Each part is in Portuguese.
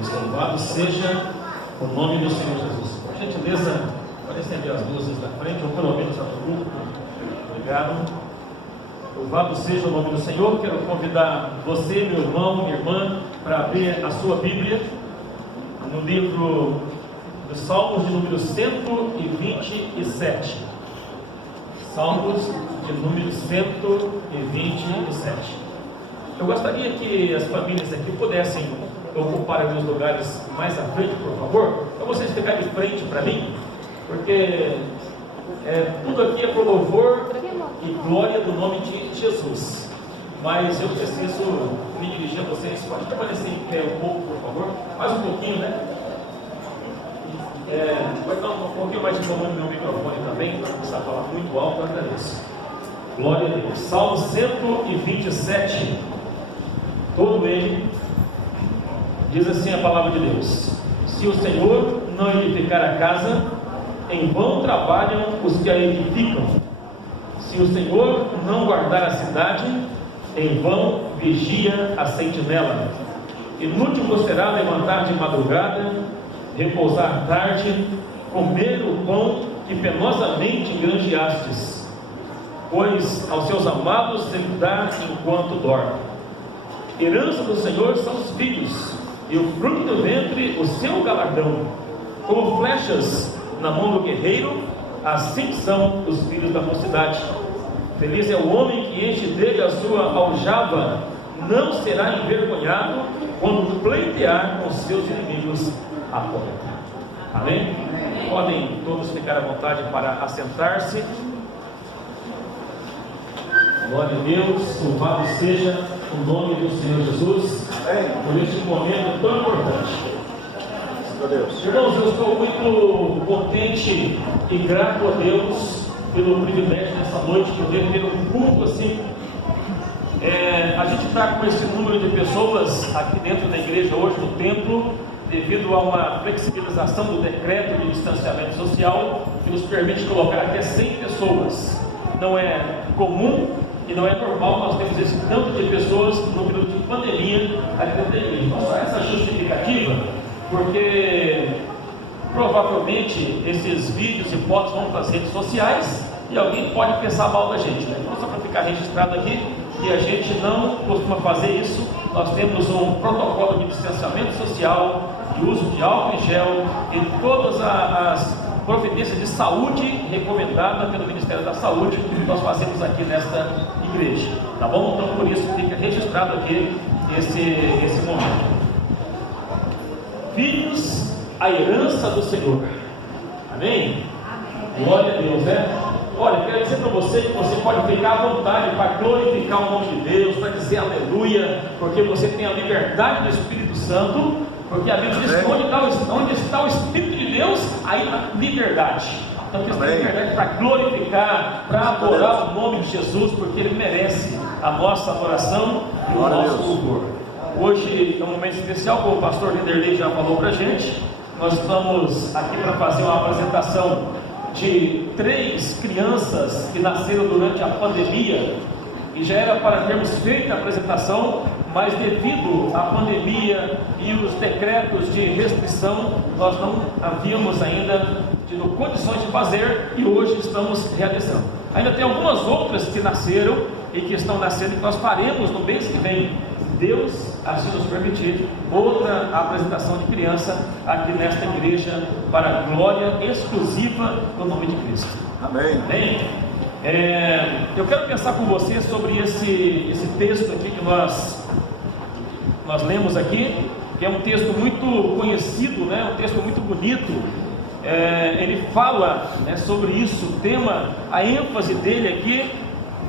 Deus. Louvado seja o nome do Senhor Jesus. Por gentileza, pode acender as luzes da frente, ou pelo menos a do grupo. Obrigado. Louvado seja o nome do Senhor. Quero convidar você, meu irmão, minha irmã, para abrir a sua Bíblia no livro dos Salmos de número 127. Salmos de número 127. Eu gostaria que as famílias aqui pudessem ocupar os lugares mais à frente, por favor. Então vocês ficarem de frente para mim, porque tudo aqui é por louvor e glória do nome de Jesus. Mas eu preciso me dirigir a vocês. Pode permanecer em pé um pouco, por favor. Mais um pouquinho, né? Pode dar um pouquinho mais de volume no microfone também, para começar a falar muito alto. Eu agradeço. Glória a Deus. Salmo 127. Todo ele diz assim a palavra de Deus: se o Senhor não edificar a casa, em vão trabalham os que a edificam. Se o Senhor não guardar a cidade, em vão vigia a sentinela. Inútil vos será levantar de madrugada, repousar tarde, comer o pão que penosamente granjeastes, pois aos seus amados ele dá enquanto dorme. Herança do Senhor são os filhos, e o fruto do ventre o seu galardão. Como flechas na mão do guerreiro, assim são os filhos da mocidade. Feliz é o homem que enche dele a sua aljava, não será envergonhado quando pleitear com seus inimigos a porta. Amém? Podem todos ficar à vontade para assentar-se. Glória a Deus, louvado seja o nome do Senhor Jesus, por este momento tão importante. Irmãos, eu estou muito contente e grato a Deus pelo privilégio nessa noite de poder ter um culto assim. A gente está com esse número de pessoas aqui dentro da igreja hoje, no templo, devido a uma flexibilização do decreto de distanciamento social, que nos permite colocar até 100 pessoas. Não é comum e não é normal nós temos esse tanto de pessoas no período de pandemia aqui dentro da igreja. Então, só essa justificativa, porque provavelmente esses vídeos e fotos vão para as redes sociais e alguém pode pensar mal da gente, né? Então, só para ficar registrado aqui, que a gente não costuma fazer isso. Nós temos um protocolo de distanciamento social, de uso de álcool em gel e todas as providências de saúde recomendadas pelo Ministério da Saúde que nós fazemos aqui nesta igreja, tá bom? Então por isso fica registrado aqui esse momento. Filhos, a herança do Senhor. Amém? Glória a Deus, né? Olha, quero dizer para você que você pode ficar à vontade para glorificar o nome de Deus, para dizer aleluia, porque você tem a liberdade do Espírito Santo, porque a Bíblia diz que onde está o Espírito de Deus, aí a liberdade. Então você tem liberdade para glorificar, para adorar o nome de Jesus, porque Ele merece a nossa adoração e o nosso louvor. Hoje é um momento especial, como o pastor Linderley já falou para a gente. Nós estamos aqui para fazer uma apresentação de 3 crianças que nasceram durante a pandemia, e já era para termos feito a apresentação, mas devido à pandemia e os decretos de restrição, nós não havíamos ainda tido condições de fazer, e hoje estamos realizando. Ainda tem algumas outras que nasceram e que estão nascendo, que nós faremos no mês que vem, Deus assim nos permitir, outra apresentação de criança aqui nesta igreja, para a glória exclusiva do nome de Cristo. Amém? Amém? Eu quero pensar com você sobre esse texto aqui que nós lemos aqui, que é um texto muito conhecido, né? Um texto muito bonito. Ele fala, né, sobre isso, o tema, a ênfase dele aqui,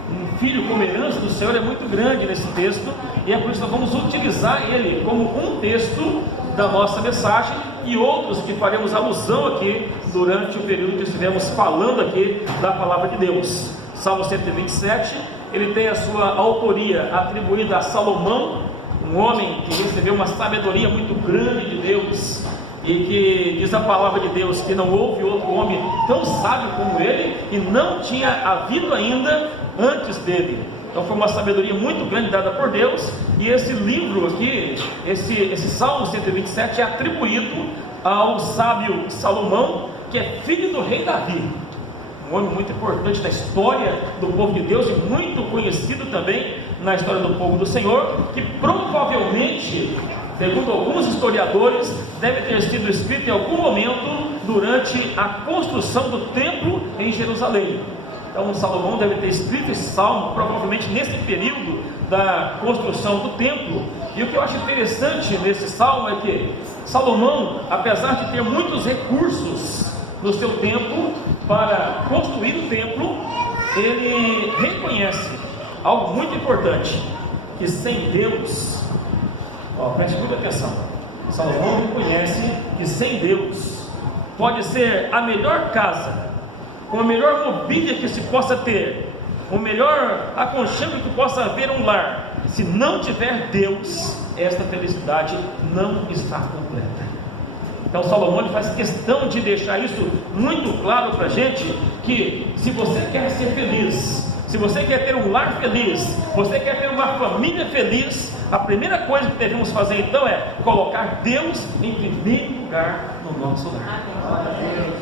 um filho como herança do Senhor, é muito grande nesse texto, e é por isso que nós vamos utilizar ele como um texto da nossa mensagem, e outros que faremos alusão aqui durante o período que estivemos falando aqui da palavra de Deus. Salmo 127, ele tem a sua autoria atribuída a Salomão, um homem que recebeu uma sabedoria muito grande de Deus, e que diz a palavra de Deus que não houve outro homem tão sábio como ele, e não tinha havido ainda antes dele. Então foi uma sabedoria muito grande dada por Deus. E esse livro aqui, esse Salmo 127 é atribuído ao sábio Salomão, que é filho do rei Davi, um homem muito importante na história do povo de Deus e muito conhecido também na história do povo do Senhor, que provavelmente, segundo alguns historiadores, deve ter sido escrito em algum momento durante a construção do templo em Jerusalém. Então Salomão deve ter escrito esse salmo provavelmente nesse período da construção do templo. E o que eu acho interessante nesse salmo é que Salomão, apesar de ter muitos recursos no seu tempo para construir o templo, ele reconhece algo muito importante, que sem Deus, preste muita atenção, Salomão reconhece que sem Deus pode ser a melhor casa, com a melhor mobília que se possa ter, o melhor aconchego que possa haver um lar, se não tiver Deus, esta felicidade não está completa. Então Salomão ele faz questão de deixar isso muito claro para a gente, que se você quer ser feliz, se você quer ter um lar feliz, você quer ter uma família feliz, a primeira coisa que devemos fazer então é colocar Deus em primeiro lugar no nosso lar.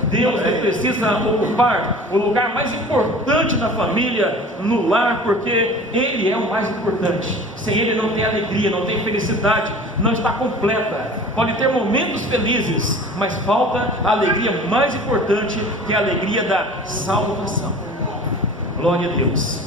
Deus ele precisa ocupar o lugar mais importante na família, no lar, porque Ele é o mais importante. Sem Ele não tem alegria, não tem felicidade, não está completa. Pode ter momentos felizes, mas falta a alegria mais importante, que é a alegria da salvação. Glória a Deus.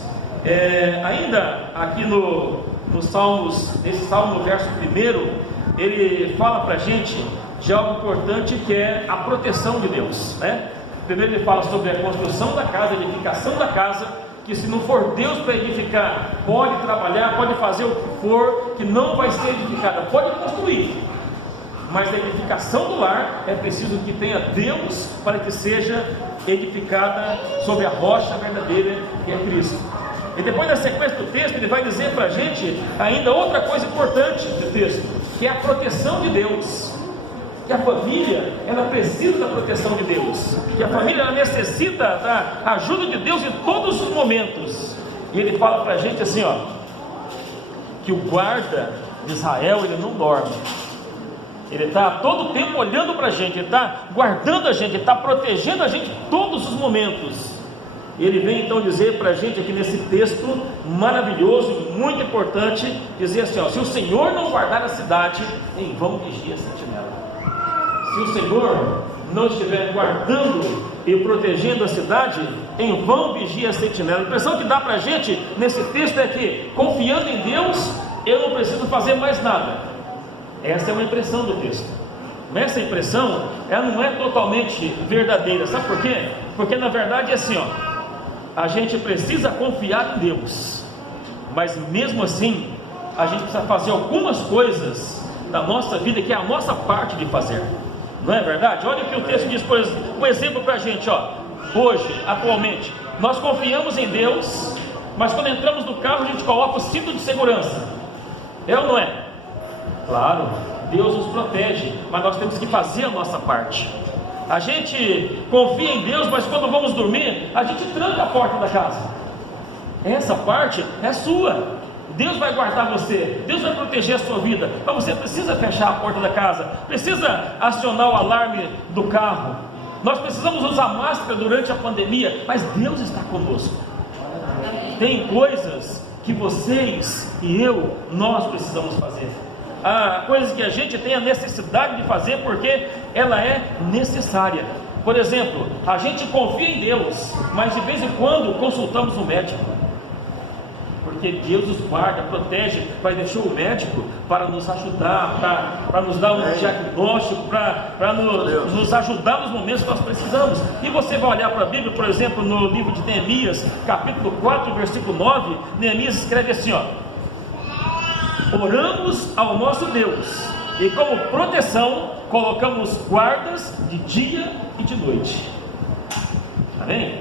Ainda aqui no Salmos, nesse Salmo, no verso 1, ele fala para a gente de algo importante, que é a proteção de Deus, né? Primeiro ele fala sobre a construção da casa, a edificação da casa, que se não for Deus para edificar, pode trabalhar, pode fazer o que for, que não vai ser edificada, pode construir, mas a edificação do lar é preciso que tenha Deus para que seja edificada sobre a rocha verdadeira, que é Cristo. E depois na sequência do texto ele vai dizer para a gente ainda outra coisa importante do texto, que é a proteção de Deus, que a família ela precisa da proteção de Deus, que a família ela necessita da ajuda de Deus em todos os momentos. E ele fala para a gente assim, que o guarda de Israel ele não dorme, ele está todo o tempo olhando para a gente, ele está guardando a gente, ele está protegendo a gente em todos os momentos. Ele vem então dizer para a gente aqui nesse texto maravilhoso, muito importante, dizer assim, se o Senhor não guardar a cidade, em vão vigia a sentinela. Se o Senhor não estiver guardando e protegendo a cidade, em vão vigia a sentinela. A impressão que dá para a gente nesse texto é que, confiando em Deus, eu não preciso fazer mais nada. Essa é uma impressão do texto. Mas essa impressão, ela não é totalmente verdadeira. Sabe por quê? Porque na verdade é assim, a gente precisa confiar em Deus, mas mesmo assim a gente precisa fazer algumas coisas na nossa vida que é a nossa parte de fazer, não é verdade? Olha o que o texto diz, por um exemplo para a gente, hoje, atualmente, nós confiamos em Deus, mas quando entramos no carro a gente coloca o cinto de segurança, é ou não é? Claro, Deus nos protege, mas nós temos que fazer a nossa parte. A gente confia em Deus, mas quando vamos dormir, a gente tranca a porta da casa. Essa parte é sua. Deus vai guardar você, Deus vai proteger a sua vida, mas você precisa fechar a porta da casa, precisa acionar o alarme do carro. Nós precisamos usar máscara durante a pandemia, mas Deus está conosco. Tem coisas que vocês e nós precisamos fazer. Há coisas que a gente tem a necessidade de fazer porque ela é necessária. Por exemplo, a gente confia em Deus, mas de vez em quando consultamos um médico, porque Deus nos guarda, protege, vai deixar o médico para nos ajudar, para nos dar um diagnóstico, para nos ajudar nos momentos que nós precisamos. E você vai olhar para a Bíblia, por exemplo, no livro de Neemias, capítulo 4, versículo 9, Neemias escreve assim, oramos ao nosso Deus, e como proteção colocamos guardas de dia e de noite. Amém?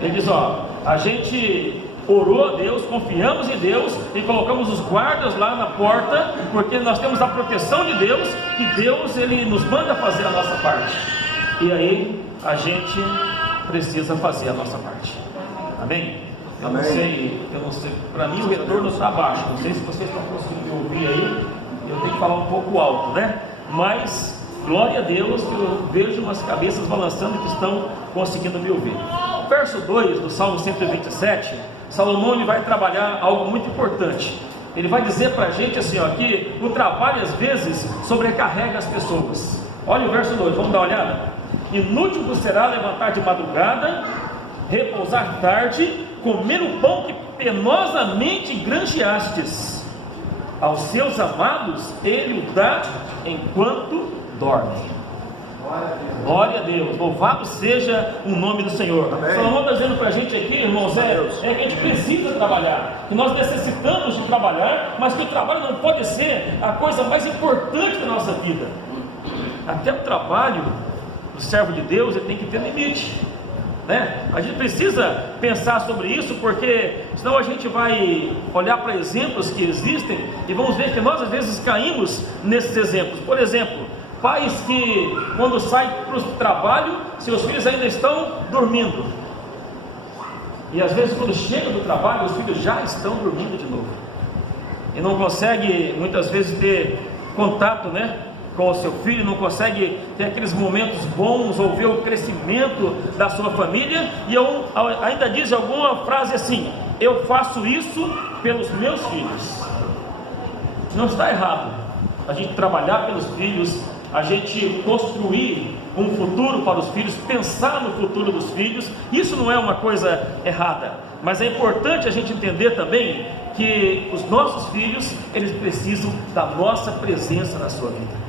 Ele diz, a gente orou a Deus, confiamos em Deus e colocamos os guardas lá na porta, porque nós temos a proteção de Deus, e Deus ele nos manda fazer a nossa parte, e aí a gente precisa fazer a nossa parte. Amém? Eu não sei, para mim o retorno está baixo, não sei se vocês estão conseguindo me ouvir aí, eu tenho que falar um pouco alto, né? Mas, glória a Deus, que eu vejo umas cabeças balançando que estão conseguindo me ouvir. Verso 2 do Salmo 127, Salomão ele vai trabalhar algo muito importante. Ele vai dizer para a gente assim, ó, que o trabalho às vezes sobrecarrega as pessoas. Olha o verso 2, vamos dar uma olhada. Inútil vos será levantar de madrugada, repousar tarde, comer o pão que penosamente granjeastes. Aos seus amados ele o dá enquanto dorme. Glória a Deus, louvado seja o nome do Senhor. Salomão está dizendo para a gente aqui, irmãos, que a gente precisa trabalhar, que nós necessitamos de trabalhar, mas que o trabalho não pode ser a coisa mais importante da nossa vida. Até o trabalho do servo de Deus ele tem que ter limite, né? A gente precisa pensar sobre isso, porque senão a gente vai olhar para exemplos que existem e vamos ver que nós às vezes caímos nesses exemplos. Por exemplo, pais que quando saem para o trabalho, seus filhos ainda estão dormindo, e às vezes quando chegam do trabalho, os filhos já estão dormindo de novo, e não consegue muitas vezes ter contato, né, com o seu filho, não consegue ter aqueles momentos bons, ou ver o crescimento da sua família, e ainda diz alguma frase assim: eu faço isso pelos meus filhos. Não está errado a gente trabalhar pelos filhos, a gente construir um futuro para os filhos, pensar no futuro dos filhos. Isso não é uma coisa errada, mas é importante a gente entender também que os nossos filhos, eles precisam da nossa presença na sua vida.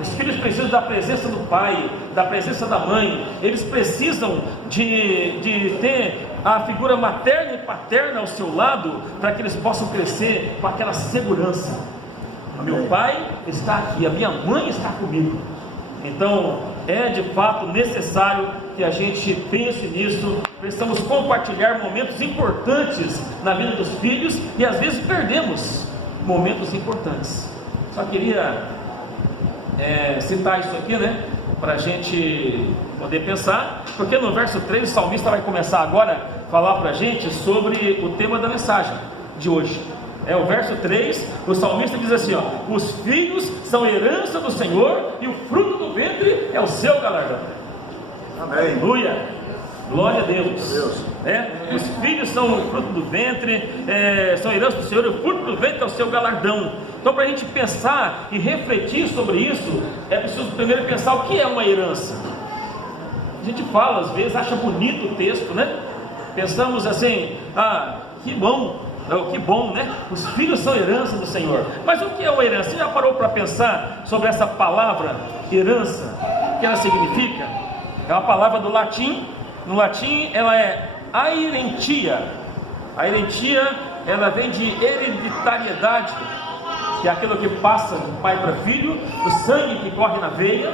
Os filhos precisam da presença do pai, da presença da mãe. Eles precisam de ter a figura materna e paterna ao seu lado, para que eles possam crescer com aquela segurança: meu pai está aqui, a minha mãe está comigo. Então é de fato necessário que a gente pense nisso. Precisamos compartilhar momentos importantes na vida dos filhos, e às vezes perdemos momentos importantes. Só queria citar isso aqui, né, para a gente poder pensar, porque no verso 3 o salmista vai começar agora a falar para a gente sobre o tema da mensagem de hoje. O verso 3, o salmista diz assim, ó: os filhos são herança do Senhor, e o fruto do ventre é o seu galardão. Amém. Aleluia, glória a Deus. Os filhos são o fruto do ventre, são herança do Senhor, e o fruto do ventre é o seu galardão. Então, para a gente pensar e refletir sobre isso, é preciso primeiro pensar o que é uma herança. A gente fala, às vezes, acha bonito o texto, né? Pensamos assim: que bom, né? Os filhos são herança do Senhor. Mas o que é uma herança? Você já parou para pensar sobre essa palavra herança? O que ela significa? É uma palavra do latim. No latim ela é airentia. A airentia, ela vem de hereditariedade, que é aquilo que passa de pai para filho, o sangue que corre na veia,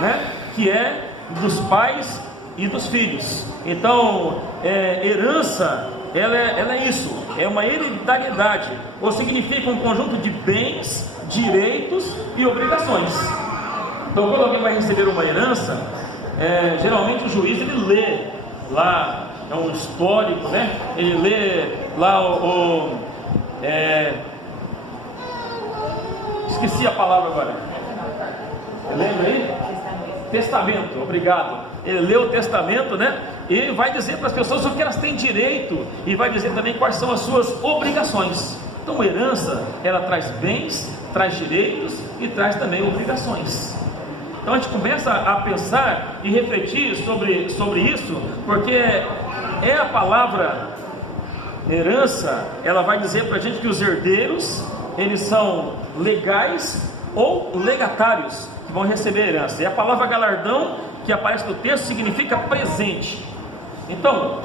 né? Que é dos pais e dos filhos. Então, herança, ela é isso, é uma hereditariedade, ou significa um conjunto de bens, direitos e obrigações. Então, quando alguém vai receber uma herança, geralmente o juiz ele lê lá, é um histórico, né? Ele lê lá esqueci a palavra agora. Lembra aí? Testamento, obrigado. Ele lê o testamento, né? E vai dizer para as pessoas o que elas têm direito, e vai dizer também quais são as suas obrigações. Então, a herança, ela traz bens, traz direitos e traz também obrigações. Então a gente começa a pensar e refletir sobre isso, porque é a palavra herança, ela vai dizer para a gente que os herdeiros, eles são legais ou legatários, que vão receber herança. E a palavra galardão, que aparece no texto, significa presente. Então,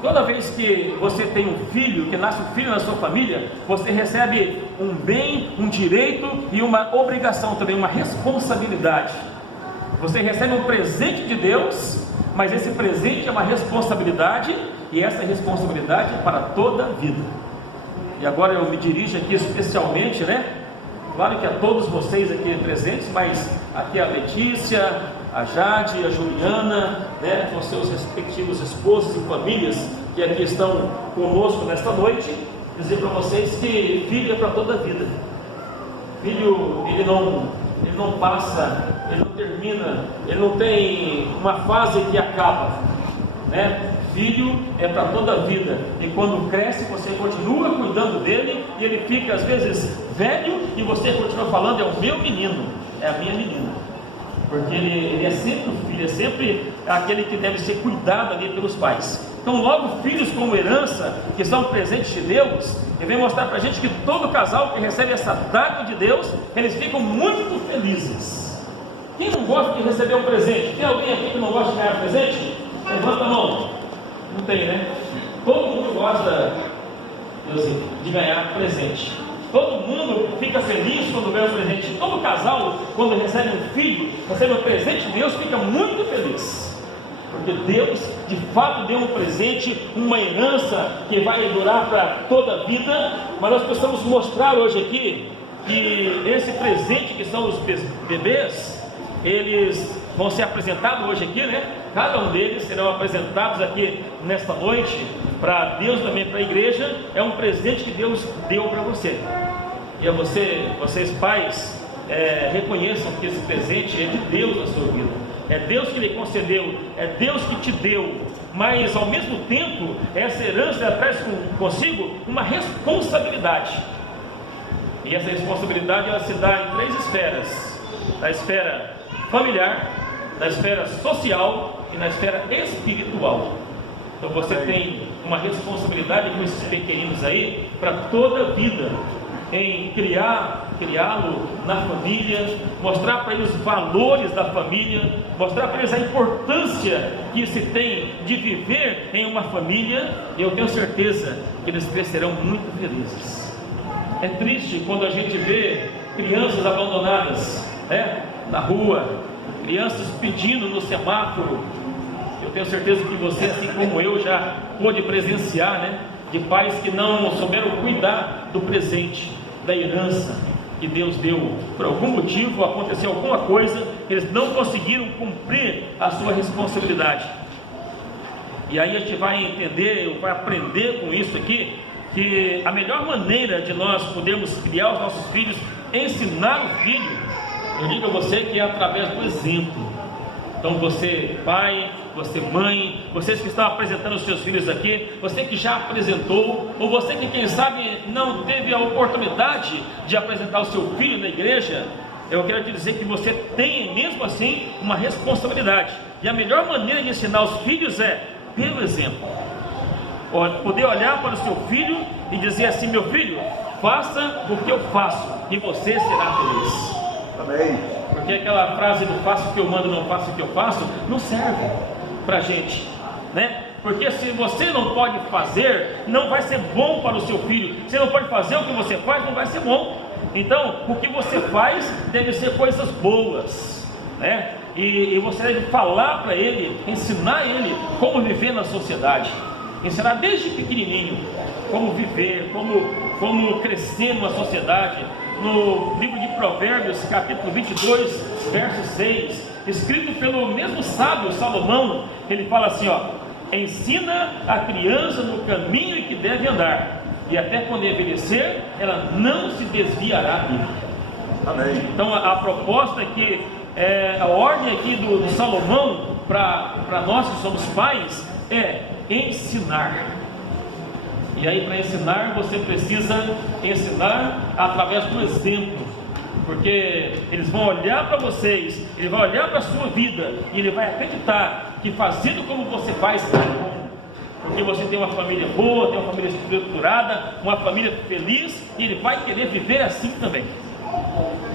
toda vez que você tem um filho, que nasce um filho na sua família, você recebe um bem, um direito e uma obrigação também, uma responsabilidade. Você recebe um presente de Deus, mas esse presente é uma responsabilidade, e essa responsabilidade é para toda a vida. E agora eu me dirijo aqui especialmente, né? Claro que a todos vocês aqui presentes, mas aqui a Letícia, a Jade, a Juliana, né, com seus respectivos esposos e famílias, que aqui estão conosco nesta noite, dizer para vocês que filho é para toda a vida. Filho, ele não passa, ele não termina, ele não tem uma fase que acaba, né? Filho é para toda a vida, e quando cresce você continua cuidando dele, e ele fica às vezes velho e você continua falando: é o meu menino, é a minha menina, porque ele é sempre o filho, é sempre aquele que deve ser cuidado ali pelos pais. Então, logo, filhos como herança, que são presentes de Deus, e vem mostrar para a gente que todo casal que recebe essa dádiva de Deus, eles ficam muito felizes. Quem não gosta de receber um presente? Tem alguém aqui que não gosta de ganhar presente? Levanta a mão. Não tem, né? Todo mundo gosta de ganhar presente. Todo mundo fica feliz quando ganha um presente. Todo casal, quando recebe um filho, recebe um presente de Deus, fica muito feliz. Porque Deus, de fato, deu um presente, uma herança que vai durar para toda a vida. Mas nós precisamos mostrar hoje aqui que esse presente que são os bebês, eles vão ser apresentados hoje aqui, né? Cada um deles serão apresentados aqui nesta noite para Deus, também para a igreja. É um presente que Deus deu para você. E a vocês pais, reconheçam que esse presente é de Deus na sua vida. É Deus que lhe concedeu, é Deus que te deu. Mas ao mesmo tempo, essa herança traz consigo uma responsabilidade. E essa responsabilidade ela se dá em 3 esferas: na esfera familiar, na esfera social e na esfera espiritual. Então você tem uma responsabilidade com esses pequeninos aí para toda a vida, em criá-lo na família, mostrar para eles os valores da família, mostrar para eles a importância que se tem de viver em uma família. E eu tenho certeza que eles crescerão muito felizes. É triste quando a gente vê crianças abandonadas, né, na rua, crianças pedindo no semáforo. Eu tenho certeza que você, assim como eu, já pôde presenciar, né, de pais que não souberam cuidar do presente, da herança que Deus deu. Por algum motivo aconteceu alguma coisa, eles não conseguiram cumprir a sua responsabilidade. E aí a gente vai entender, vai aprender com isso aqui, que a melhor maneira de nós podermos criar os nossos filhos, ensinar o filho, eu digo a você que é através do exemplo. Então você pai, você mãe, vocês que estão apresentando os seus filhos aqui, você que já apresentou, ou você que quem sabe não teve a oportunidade de apresentar o seu filho na igreja, eu quero te dizer que você tem mesmo assim uma responsabilidade. E a melhor maneira de ensinar os filhos é pelo exemplo. Poder olhar para o seu filho e dizer assim: meu filho, faça o que eu faço e você será feliz. Amém. Porque aquela frase do faço o que eu mando, não faço o que eu faço, não serve para a gente, né? Porque se você não pode fazer, não vai ser bom para o seu filho. Se não pode fazer o que você faz, não vai ser bom. Então, o que você faz deve ser coisas boas, né? E você deve falar para ele, ensinar ele como viver na sociedade, ensinar desde pequenininho como viver, como crescer numa sociedade. No livro de Provérbios, capítulo 22, verso 6, escrito pelo mesmo sábio Salomão, ele fala assim, ó: ensina a criança no caminho em que deve andar, e até quando envelhecer, ela não se desviará dele. Amém. Então a proposta aqui, a ordem aqui do Salomão para nós que somos pais é ensinar. E aí, para ensinar, você precisa ensinar através do exemplo, porque eles vão olhar para vocês, ele vai olhar para a sua vida e ele vai acreditar que fazendo como você faz é bom, porque você tem uma família boa, tem uma família estruturada, uma família feliz, e ele vai querer viver assim também.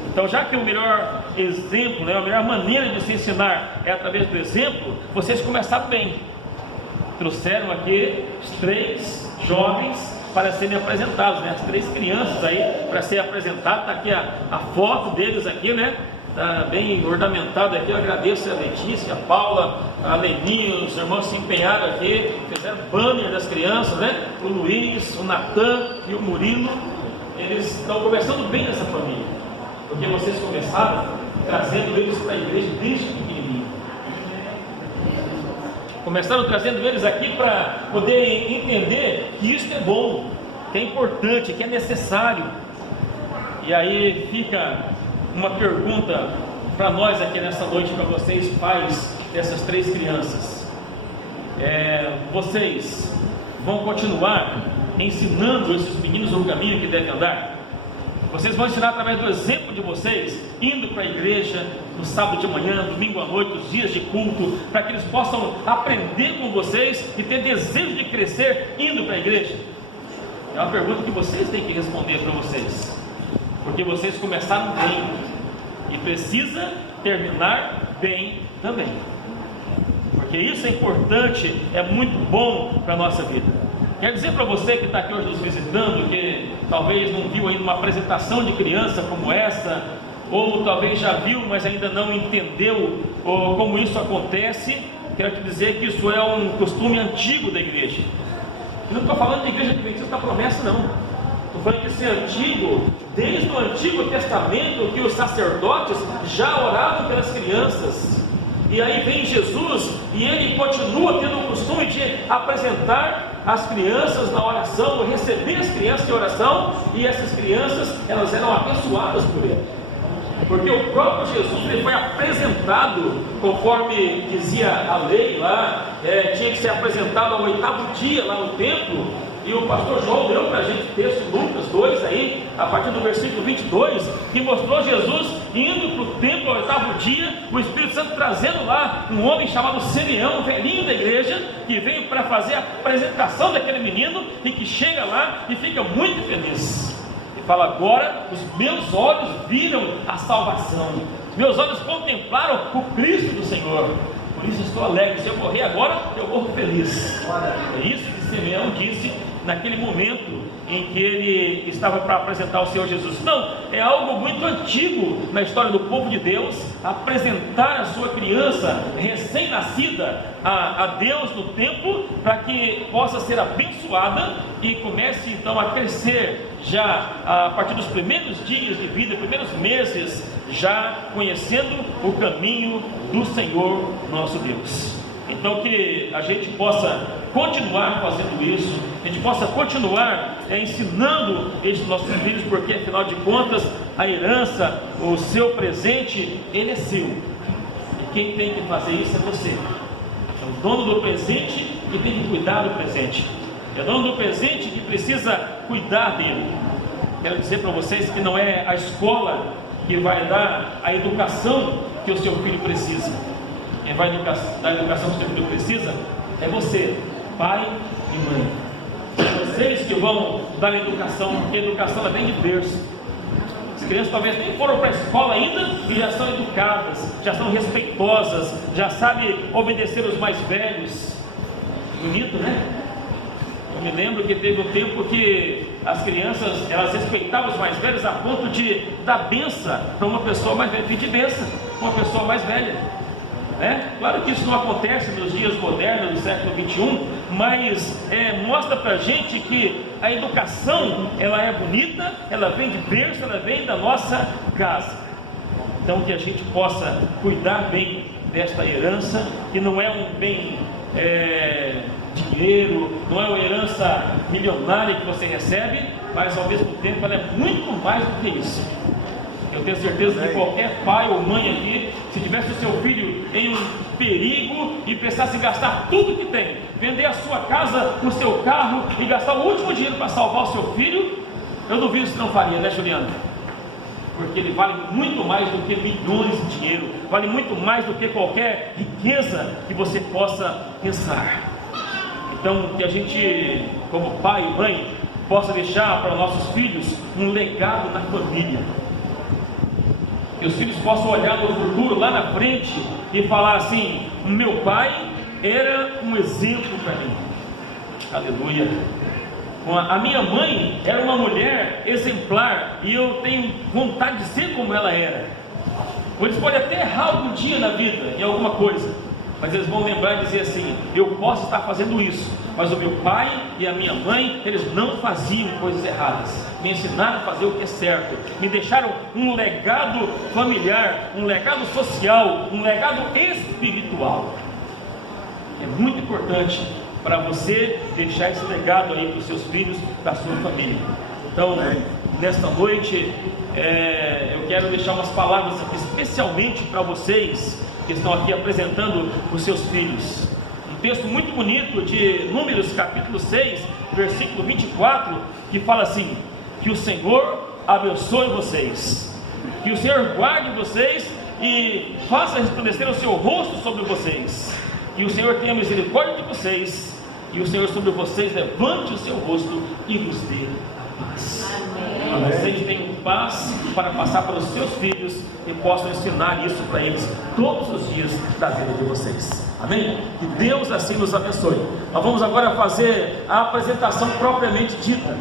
Então, já que o melhor exemplo, né, a melhor maneira de se ensinar é através do exemplo, vocês começaram bem. Trouxeram aqui os 3 jovens para serem apresentados, né? As 3 crianças aí para ser apresentadas. Está aqui a foto deles aqui, né? Está bem ornamentado aqui. Eu agradeço a Letícia, a Paula, a Leninho, os irmãos se empenharam aqui, fizeram banner das crianças, né? O Luiz, o Natan e o Murilo. Eles estão conversando bem nessa família, porque vocês começaram trazendo eles para a igreja desde pequenininho. Começaram trazendo eles aqui para poderem entender que isso é bom, que é importante, que é necessário. E aí fica uma pergunta para nós aqui nessa noite, para vocês, pais dessas 3 crianças. Vocês vão continuar ensinando esses meninos o caminho que devem andar? Vocês vão ensinar através do exemplo de vocês, indo para a igreja no sábado de manhã, domingo à noite, os dias de culto, para que eles possam aprender com vocês e ter desejo de crescer indo para a igreja? É uma pergunta que vocês têm que responder para vocês, porque vocês começaram bem e precisa terminar bem também, porque isso é importante, é muito bom para a nossa vida. Quero dizer para você que está aqui hoje nos visitando, que talvez não viu ainda uma apresentação de criança como essa, ou talvez já viu, mas ainda não entendeu como isso acontece. Quero te dizer que isso é um costume antigo da igreja. Eu não estou falando de igreja adventista da promessa, não. Estou falando que isso é antigo, desde o Antigo Testamento, que os sacerdotes já oravam pelas crianças. E aí vem Jesus e ele continua tendo o costume de apresentar as crianças na oração, receber as crianças em oração, e essas crianças, elas eram abençoadas por ele, porque o próprio Jesus, ele foi apresentado, conforme dizia a lei lá, tinha que ser apresentado ao 8º dia lá no templo. E o pastor João deu para a gente o texto de Lucas 2 aí, a partir do versículo 22, que mostrou Jesus indo para o templo ao 8º dia, o Espírito Santo trazendo lá um homem chamado Simeão, velhinho da igreja, que veio para fazer a apresentação daquele menino, e que chega lá e fica muito feliz. E fala: agora os meus olhos viram a salvação, os meus olhos contemplaram o Cristo do Senhor, por isso estou alegre. Se eu morrer agora, eu morro feliz. É isso que Simeão disse naquele momento em que ele estava para apresentar o Senhor Jesus. Não, é algo muito antigo na história do povo de Deus, apresentar a sua criança recém-nascida a Deus no templo, para que possa ser abençoada e comece então a crescer já a partir dos primeiros dias de vida, primeiros meses, já conhecendo o caminho do Senhor nosso Deus. Então que a gente possa continuar fazendo isso, a gente possa continuar ensinando esses nossos filhos, porque afinal de contas a herança, o seu presente, ele é seu, e quem tem que fazer isso é você. É o dono do presente que tem que cuidar do presente, é o dono do presente que precisa cuidar dele. Quero dizer para vocês que não é a escola que vai dar a educação que o seu filho precisa. Quem vai dar a educação que o seu filho precisa é você, pai e mãe. Vocês que vão dar a educação, porque a educação ela vem de berço. As crianças talvez nem foram para a escola ainda e já são educadas, já são respeitosas, já sabem obedecer os mais velhos. Bonito, né? Eu me lembro que teve um tempo que as crianças, elas respeitavam os mais velhos a ponto de dar benção para uma pessoa mais velha, pedir benção para uma pessoa mais velha. Claro que isso não acontece nos dias modernos do século 21, mas mostra para a gente que a educação, ela é bonita, ela vem de berço, ela vem da nossa casa. Então que a gente possa cuidar bem desta herança, que não é um bem dinheiro, não é uma herança milionária que você recebe, mas ao mesmo tempo ela é muito mais do que isso. Eu tenho certeza que qualquer pai ou mãe aqui, se tivesse o seu filho em um perigo e precisasse gastar tudo que tem, vender a sua casa, o seu carro e gastar o último dinheiro para salvar o seu filho, eu duvido se não faria, né, Juliana? Porque ele vale muito mais do que milhões de dinheiro, vale muito mais do que qualquer riqueza que você possa pensar. Então que a gente, como pai e mãe, possa deixar para nossos filhos um legado na família, que os filhos possam olhar no futuro, lá na frente, e falar assim: meu pai era um exemplo para mim, aleluia. A minha mãe era uma mulher exemplar, e eu tenho vontade de ser como ela era. Eles podem até errar algum dia na vida, em alguma coisa, mas eles vão lembrar e dizer assim: eu posso estar fazendo isso, mas o meu pai e a minha mãe, eles não faziam coisas erradas, me ensinaram a fazer o que é certo, me deixaram um legado familiar, um legado social, um legado espiritual. É muito importante para você deixar esse legado aí para os seus filhos, da sua família. Então, nesta noite, eu quero deixar umas palavras aqui, especialmente para vocês que estão aqui apresentando os seus filhos. Um texto muito bonito de Números capítulo 6, versículo 24, que fala assim: que o Senhor abençoe vocês, que o Senhor guarde vocês e faça resplandecer o seu rosto sobre vocês, que o Senhor tenha misericórdia de vocês, e o Senhor sobre vocês levante o seu rosto e vos dê paz. Amém. Vocês tenham paz para passar para os seus filhos e possam ensinar isso para eles todos os dias da vida de vocês. Amém? Que Deus assim nos abençoe. Nós vamos agora fazer a apresentação propriamente dita.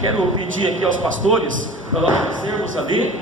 Quero pedir aqui aos pastores para nós descermos ali.